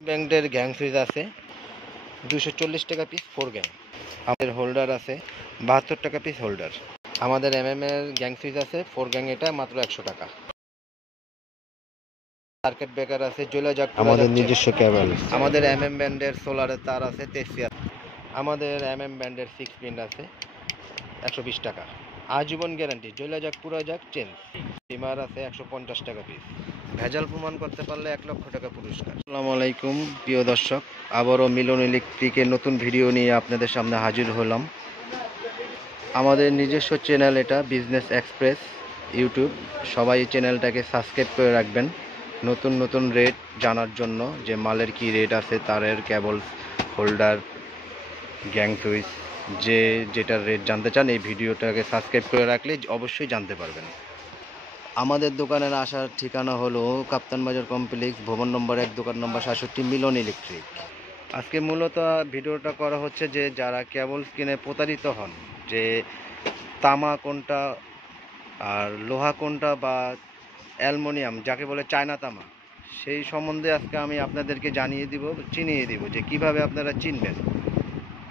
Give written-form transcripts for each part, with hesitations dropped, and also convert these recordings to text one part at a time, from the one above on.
ব্র্যান্ডের gang switch আছে 240 টাকা পিস 4 গ্যাং। আমাদের হোল্ডার আছে 72 টাকা পিস হোল্ডার। আমাদের এর গ্যাং সুইচ আছে 4 গ্যাং, এটা মাত্র 100 টাকা। সার্কিট ব্রেকার আছে জোলা জাক, আমাদের নিজস্ব কেবল। আমাদের ব্র্যান্ডের সোলারের তার আছে 83। আমাদের ব্র্যান্ডের 6 পিন আছে 120 টাকা। আজীবন গ্যারান্টি, জোলা জাক পুরা জাক চেঞ্জ। ডিমার আছে 150 টাকা পিস। ভেজাল প্রমাণ করতে পারলে 1 লক্ষ টাকা পুরস্কার। আসসালামু আলাইকুম প্রিয় দর্শক, আবারও মিলন ইলেকট্রিকের নতুন ভিডিও নিয়ে আপনাদের সামনে হাজির হলাম। আমাদের নিজস্ব চ্যানেল এটা, বিজনেস এক্সপ্রেস ইউটিউব। সবাই এই চ্যানেলটাকে সাবস্ক্রাইব করে রাখবেন নতুন নতুন রেট জানার জন্য, যে মালের কি রেট আছে, তারের কেবল, হোল্ডার, গ্যাং সুইচ, যেটার রেট জানতে চান এই ভিডিওটাকে সাবস্ক্রাইব করে রাখলে অবশ্যই জানতে পারবেন। আমাদের দোকানের আসার ঠিকানা হলো কাপ্তান বাজার কমপ্লেক্স, ভবন নম্বর 1, দোকান নম্বর 67, মিলন ইলেকট্রিক। আজকে মূলত ভিডিওটা করা হচ্ছে যে যারা কেবল কিনে প্রতারিত হন, যে তামা কোনটা আর লোহা কোনটা বা অ্যালুমিনিয়াম যাকে বলে চায়না তামা, সেই সম্বন্ধে আজকে আমি আপনাদেরকে চিনিয়ে দিব যে কিভাবে আপনারা চিনবেন।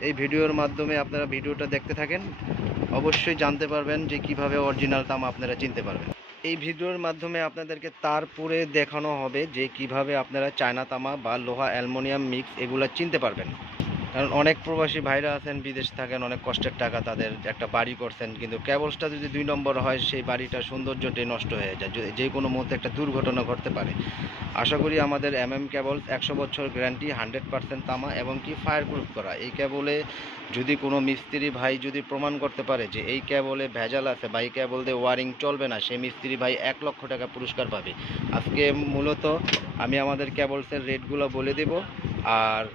এই ভিডিওর মাধ্যমে আপনারা ভিডিওটা দেখতে থাকেন, অবশ্যই জানতে পারবেন যে কিভাবে অরিজিনাল তামা আপনারা চিনতে পারবেন। এই ভিডিওর মাধ্যমে আপনাদেরকে তারপরে দেখানো হবে যে কিভাবে আপনারা চায়না তামা বা লোহা অ্যালুমিনিয়াম মিক্স এগুলো চিনতে পারবেন। কারণ অনেক প্রবাসী ভাইরা আছেন, বিদেশ থাকেন, অনেক কষ্টের টাকা তাদের, একটা বাড়ি করছেন, কিন্তু কেবলসটা যদি 2 নম্বর হয় সেই বাড়িটার সৌন্দর্যটাই নষ্ট হয়ে যায়, যে কোনো মুহূর্তে একটা দুর্ঘটনা ঘটতে পারে। আশা করি আমাদের কেবল 100 বছর গ্যারান্টি, 100% তামা এবং কি ফায়ার প্রুফ করা। এই কেবলে যদি কোনো মিস্ত্রি ভাই যদি প্রমাণ করতে পারে যে এই কেবলে ভেজাল আছে বা এই কেবল দিয়ে ওয়ারিং চলবে না, সেই মিস্ত্রি ভাই 1 লক্ষ টাকা পুরস্কার পাবে। আজকে মূলত আমি আমাদের কেবলসের রেটগুলো বলে দেব, আর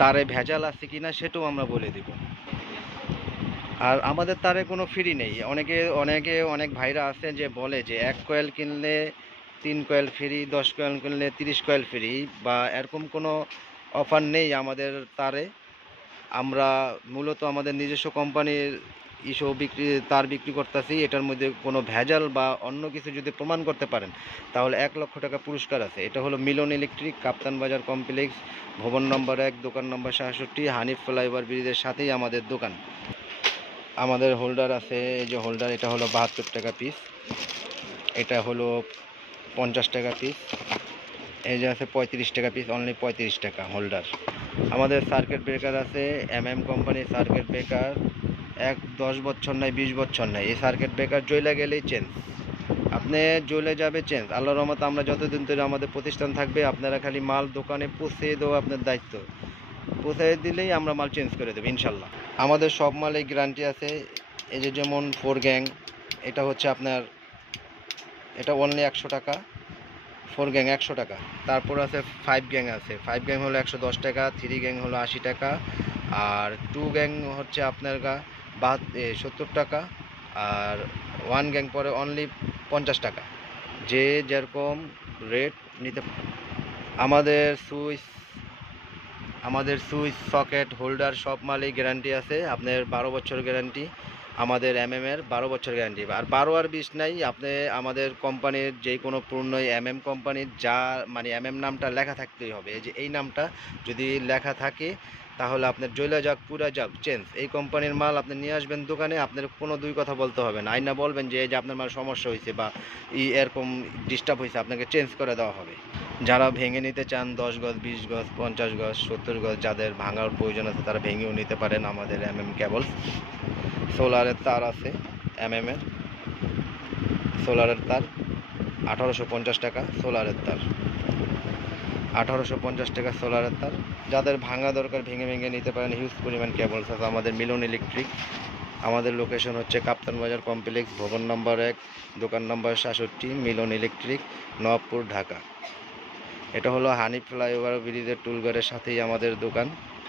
তারে ভেজাল আছে কিনা সেটাও আমরা বলে দেব। আর আমাদের তারে কোনো ফ্রি নেই। অনেক ভাইরা আছে যে বলে যে 1 কয়েল কিনলে 3 কয়েল ফ্রি, 10 কয়েল কিনলে 30 কয়েল ফ্রি, বা এরকম কোনো অফার নেই আমাদের তারে। আমরা মূলত আমাদের নিজস্ব কোম্পানির তার বিক্রি করতেছি। এটার মধ্যে কোনো ভেজাল বা অন্য কিছু যদি প্রমাণ করতে পারেন তাহলে 1 লক্ষ টাকা পুরস্কার আছে। এটা হলো মিলন ইলেকট্রিক, কাপ্তান বাজার কমপ্লেক্স, ভবন নম্বর 1, দোকান নম্বর 67, হানিফ ফ্লাইওভার ব্রিজের সাথেই আমাদের দোকান। আমাদের হোল্ডার আছে, এই যে হোল্ডার, এটা হলো 72 টাকা পিস, এটা হলো 50 টাকা পিস, এই যে আছে 35 টাকা পিস, অনলি 35 টাকা হোল্ডার। আমাদের সার্কিট ব্রেকার আছে কোম্পানির সার্কিট ব্রেকার, 10 বছর নয় 20 বছর নয়। এই সার্কিট ব্রেকার জ্বলে গেলেই চেঞ্জ, আপনি জ্বলে যাবে চেঞ্জ। আল্লাহর রহমতে আমরা যতদিন ধরে আমাদের প্রতিষ্ঠান থাকবে, আপনারা খালি মাল দোকানে পৌঁছে দেওয়া আপনার দায়িত্ব, পৌঁছে দিলেই আমরা মাল চেঞ্জ করে দেবো ইনশাল্লাহ। আমাদের সব মালে গ্যারান্টি আছে। এই যে যেমন 4 গ্যাং, এটা হচ্ছে আপনার, এটা অনলি 100 টাকা, 4 গ্যাং 100 টাকা। তারপর আছে 5 গ্যাং আছে, 5 গ্যাং হলো 110 টাকা, 3 গ্যাং হলো 80 টাকা, আর 2 গ্যাং হচ্ছে আপনার 70 টাকা, আর 1 গ্যাং পরে অনলি 50 টাকা, যে যেরকম রেট নিতে। আমাদের সুইচ সকেট হোল্ডার সব মালেই গ্যারান্টি আছে আপনার, 12 বছর গ্যারান্টি। আমাদের এর 12 বছর গ্যারান্টি, আর 12 আর 20 নাই। আপনি আমাদের কোম্পানির যে কোনো পূর্ণই কোম্পানির যা মানে নামটা লেখা থাকতেই হবে। এই যে এই নামটা যদি লেখা থাকে তাহলে আপনার জয়লা যাক পুরা যাক চেঞ্জ। এই কোম্পানির মাল আপনি নিয়ে আসবেন দোকানে, আপনার কোনো দুই কথা বলতে হবে না। আইনা বলবেন যে এই যে আপনার মাল সমস্যা হয়েছে বা এরকম ডিস্টার্ব হয়েছে, আপনাকে চেঞ্জ করে দেওয়া হবে। যারা ভেঙে নিতে চান 10 গজ, 20 গজ, 50 গজ, 70 গজ, যাদের ভাঙার প্রয়োজন আছে তারা ভেঙেও নিতে পারেন। আমাদের কেবল সোলারের তার আছে, এর সোলারের তার 1850 টাকা, সোলারের তার 1850 টাকা সোলারের তার। যাদের ভাঙা দরকার ভেঙে নিতে পারেন, হিউজ পরিমাণ কেবলস আছে আমাদের মিলন ইলেকট্রিক। আমাদের লোকেশন হচ্ছে কাপ্তান বাজার কমপ্লেক্স, ভবন নম্বর 1, দোকান নম্বর 67, মিলন ইলেকট্রিক, নবাবপুর, ঢাকা। এটা হলো হানিফ ফ্লাইওভার ব্রিজের টুলঘরের সাথেই আমাদের দোকান।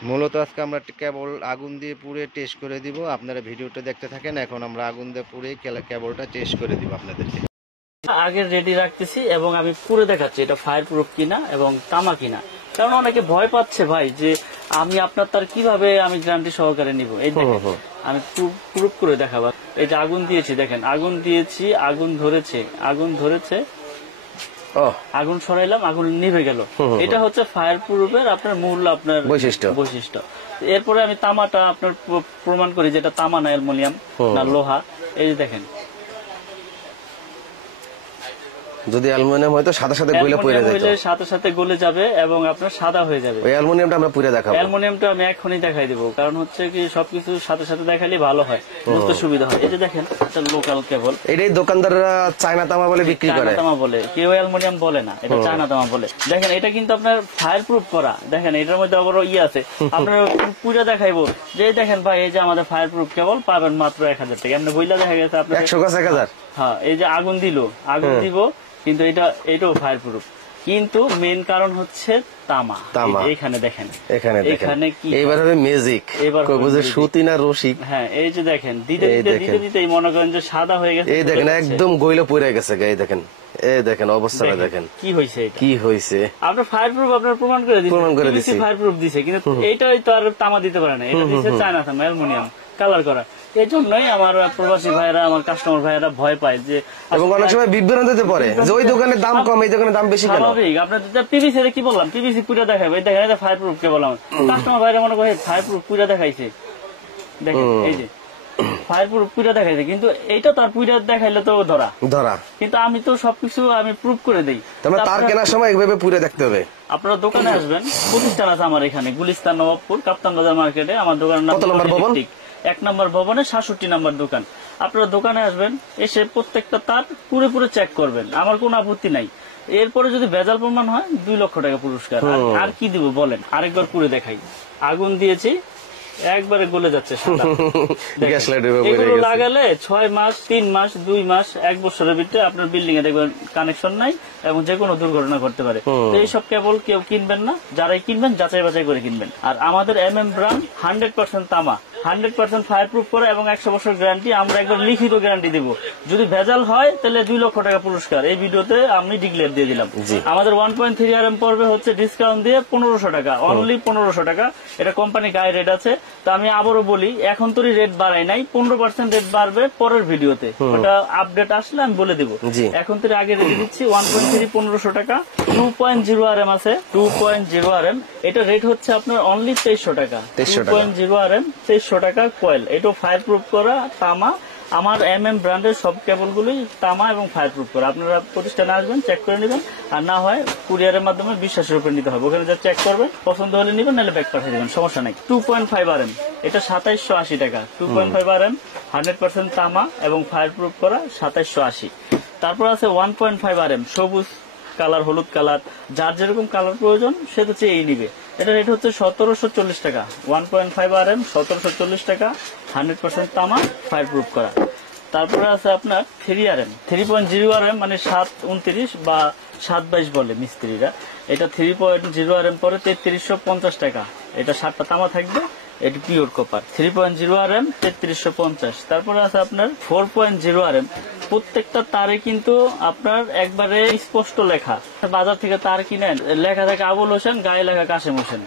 মূলত আজকে আমরা কেবল আগুন দিয়ে পুড়ে টেস্ট করে দিব, আপনারা ভিডিওটা দেখতে থাকেন। এখন আমরা আগুন দিয়ে পুড়ে কেবলটা টেস্ট করে দিব আপনাদেরকে। আগে রেডি রাখতেছি এবং আমি পুরো দেখাচ্ছি এটা ফায়ার প্রুফ কিনা এবং তামা কিনা, কারণ অনেকে ভয় পাচ্ছে ভাই যে আমি আপনার তার কিভাবে আমি গ্যারান্টি সহকারে নিব। এই আমি প্রুফ করে দেখাবো। এই যে আগুন দিয়েছি, দেখেন আগুন দিয়েছি, আগুন ধরেছে ও আগুন সরাইলাম, আগুন নিভে গেল। এটা হচ্ছে ফায়ার প্রুফের আপনার মূল আপনার বৈশিষ্ট্য। এরপরে আমি তামাটা আপনার প্রমাণ করি যেটা তামা না অ্যালুমিনিয়াম না লোহা। এই যে দেখেন, যদি অ্যালুমিনিয়াম হয় তো সাথে সাথে গলে পড়ে যাবে, সাথে সাথে গলে যাবে এবং আপনার সাদা হয়ে যাবে। ওই অ্যালুমিনিয়ামটা আমরা পুরো দেখাবো। অ্যালুমিনিয়ামটা আমি এখনই দেখাই দেবো, কারণ হচ্ছে কি সবকিছু সাথে সাথে দেখালে ভালো হয়, বুঝতে সুবিধা হয়। এই যে দেখেন, এটা লোকাল কেবল। এটাই দোকানদাররা চায়না তামা বলে বিক্রি করে, চায়না তামা বলে, কেউ অ্যালুমিনিয়াম বলে না, এটা চায়না তামা বলে। দেখেন এটা কিন্তু আপনার ফায়ার প্রুফ করা। দেখেন এটার মধ্যে আবার আছে, আপনার পুরো দেখাইবো যে দেখেন ভাই, এই যে আমাদের ফায়ার প্রুফ কেবল পাবেন মাত্র 1000 টাকা। এমনি বইলা দেখা গেছে আপনার 100 গাছ 1000। হ্যাঁ, এই যে আগুন দিব, কিন্তু এটাও ফায়ার প্রুফ। কিন্তু মেন কারণ হচ্ছে তামা। এখানে দেখেন, এখানে কি এইবার হবে ম্যাজিক, কই বুঝে সুতি না রশি। হ্যাঁ, এই যে দেখেন, দিতে দিতে মনে করেন যে সাদা হয়ে গেছে। এই দেখেন একদম গইলে পড়ে গেছে। এই দেখেন, এই দেখেন অবস্থাটা দেখেন কি হয়েছে। আপনার ফায়ার প্রুফ আপনার প্রমাণ করে দিয়েছে, ফায়ার প্রুফ দিছে, কিন্তু এইটাই তো আর তামা দিতে পারে না, এটা দিচ্ছে চায়না তামা, অ্যালুমিনিয়াম কালার করা। এই জন্যই আমার প্রবাসী ভাইরা, আমার কাস্টমার ভাইরা ভয় পায় যে, এবং অনেক সময় বিভ্রান্তিতে পড়ে যে ওই দোকানের দাম কম, এই দোকানের দাম বেশি কেন। স্বাভাবিক, আপনার পিভিসি কি বললাম, পিভিসি পুরো দেখাবে, দেখেন এটা ফায়ার প্রুফ কে বললাম, কাস্টমার ভাইরা মনে করে ফায়ার প্রুফ পুরো দেখাইছে। দেখেন এই যে ফায়ার প্রুফ পুরো দেখাইছে, কিন্তু এইটা তার পুরো দেখাইলে তো ধরা, কিন্তু আমি তো সবকিছু আমি প্রুফ করে দেই। তার কেনার সময় এইভাবে পুরো দেখতে হবে। আপনারা দোকানে আসবেন, প্রতিষ্ঠান আছে আমার এখানে গুলিস্তান, নবাবপুর, কাপ্তান বাজার মার্কেটে। আমার দোকানের নাম 1 নম্বর ভবনে 67 নম্বর দোকান। আপনারা দোকানে আসবেন, এসে প্রত্যেকটা তার পুরো চেক করবেন, আমার কোনো আপত্তি নাই। এরপরে যদি ভেজাল প্রমাণ হয় 2 লক্ষ টাকা পুরস্কার। আর কি দিব বলেন, আরেকবার পুরো দেখাই। আগুন দিয়েছি, একবারে গলে যাচ্ছে। এগুলো লাগালে 6 মাস, 3 মাস, 2 মাস, 1 বছরের ভিতরে আপনার বিল্ডিং এ দেখবেন কানেকশন নাই এবং যে কোনো দুর্ঘটনা ঘটতে পারে। তো এইসব কেবল কেউ কিনবেন না, যারাই কিনবেন যাচাই বাছাই করে কিনবেন। আর আমাদের ব্র্যান্ড 100% তামা, 100% ফায়ার প্রুফ করা এবং 100 বছর গ্যারান্টি। আমরা একবার লিখিত গ্যারান্টি দিব, যদি ভেজাল হয় তাহলে 2 লক্ষ টাকা পুরস্কার। এই ভিডিওতে আমি ডিক্লেয়ার দিয়ে দিলাম। আমাদের 1.3 RM পড়বে হচ্ছে ডিসকাউন্ট দিয়ে 1500 টাকা, অনলি 1500 টাকা। এটা কোম্পানি গায়ে রেট আছে। তো আমি আবারও বলি, এখন তো রেট বাড়াই নাই, 15% রেট বাড়বে পরের ভিডিওতে, ওটা আপডেট আসলে আমি বলে দিব। এখন তো আগে রেট দিচ্ছি 1.3 1500 টাকা। 2.0 RM আছে, 2.0 RM, এটা রেট হচ্ছে আপনার অনলি 2300 টাকা। 2.0 RM 2300 টাকা কয়েল। এটা ফায়ার প্রুফ করা তামা। আমার ব্র্যান্ডের সব কেবলগুলোই তামা এবং ফায়ার প্রুফ করা। আপনারা প্রতিষ্ঠানে আসবেন, চেক করে নেবেন, আর না হয় কুরিয়ারের মাধ্যমে বিশ্বাসের উপরে নিতে হবে। ওখানে যা চেক করবেন, পছন্দ হলে নেবেন, নাহলে ব্যাক পাঠিয়ে দেবেন, সমস্যা নেই। 2.5 RM, এটা 2780 টাকা। 2.5 RM 100% তামা এবং ফায়ার প্রুফ করা 2780। তারপর আছে 1.5 RM সবুজ কালার, হলুদ কালার, যার যেরকম কালার প্রয়োজন সে তো চেয়েই নিবে। এটা রেট হচ্ছে 1740 টাকা। 1.5 RM 1740 টাকা, 100% তামা, ফায়ার প্রুফ করা। তারপরে আছে আপনার 3 RM, 3.0 RM মানে 729 বা 722 বলে মিস্ত্রিরা। এটা 3.0 RM পরে 3350 টাকা। এটা 7টা তামা থাকবে, এটি পিওর কপার। 3.0 RM 3350। তারপরে আছে আপনার 4.0 RM। প্রত্যেকটা তারে কিন্তু আপনার একবারে স্পষ্ট লেখা। বাজার থেকে তার কিনেন, লেখা থাকে আবুল হোসেন, গায়ে লেখা কাশেম হোসেন,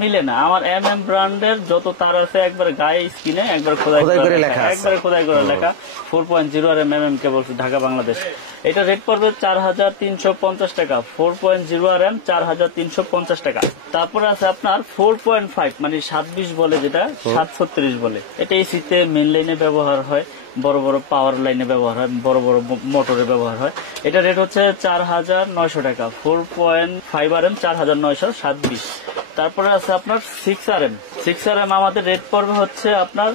মিলে না। আমার ব্র্যান্ডের যত তার আছে একবার গায়ে স্কিনে একবার খোদাই করে লেখা, একবারে খোদাই করে লেখা। 4.0 RM কেবল ঢাকা বাংলাদেশ। এটা রেট পড়বে 4350 টাকা। 4.0 RM 4350 টাকা। তারপরে আছে আপনার 4.5 মানে 720 বলে, যেটা 736 বলে। এটা এসিতে মেইন লাইনে ব্যবহার হয়, বড় বড় পাওয়ার লাইনে ব্যবহার হয়, বড় বড় মোটরে ব্যবহার হয়। এটা রেট হচ্ছে 4900 টাকা। 4.5 RM 4927। তারপরে আছে আপনার 6 RM। 6 RM আমাদের রেট পড়বে হচ্ছে আপনার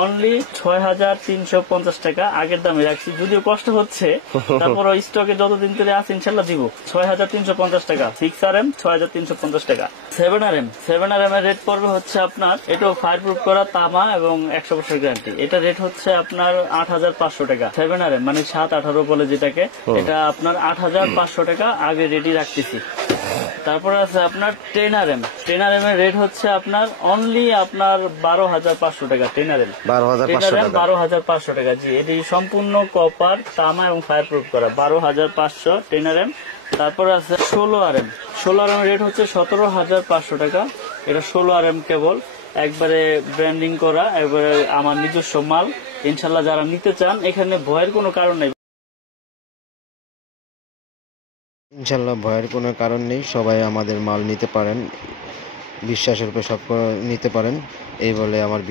অনলি 6350 টাকা। আগের দামে রাখছি, যদিও কষ্ট হচ্ছে, তারপর স্টকে যতদিন ধরে আছে ইনশাল্লাহ দিব। 6350 টাকা 6 RM, 6350 টাকা। 7 RM, 7 RM এর রেট পড়বে হচ্ছে আপনার, এটাও ফায়ার প্রুফ করা তামা এবং 100 বছর গ্যারান্টি। এটা রেট হচ্ছে আপনার 8500 টাকা। 7 RM মানে 718 বলে যেটাকে, এটা আপনার 8500 টাকা আগে রেডি রাখতেছি। তারপরে আছে আপনার 10 RM। 10 RM এর রেট হচ্ছে আপনার অনলি আপনার 12500 টাকা। 10 RM 12500 টাকা। জি, এটি সম্পূর্ণ কপার, তামা এবং ফায়ার প্রুফ করা। 12500 10 RM। তারপরে আছে 16 RM। 16 RM এর রেট হচ্ছে 17500 টাকা। এটা 16 RM কেবল, একবারে ব্র্যান্ডিং করা, একবারে আমার নিজস্ব মাল। ইনশাল্লাহ যারা নিতে চান, এখানে ভয়ের কোনো কারণ নেই। ইনশাল্লাহ ভয়ের কোনো কারণ নেই, সবাই আমাদের মাল নিতে পারেন, বিশ্বাসের উপর সব নিতে পারেন, এই বলে আমার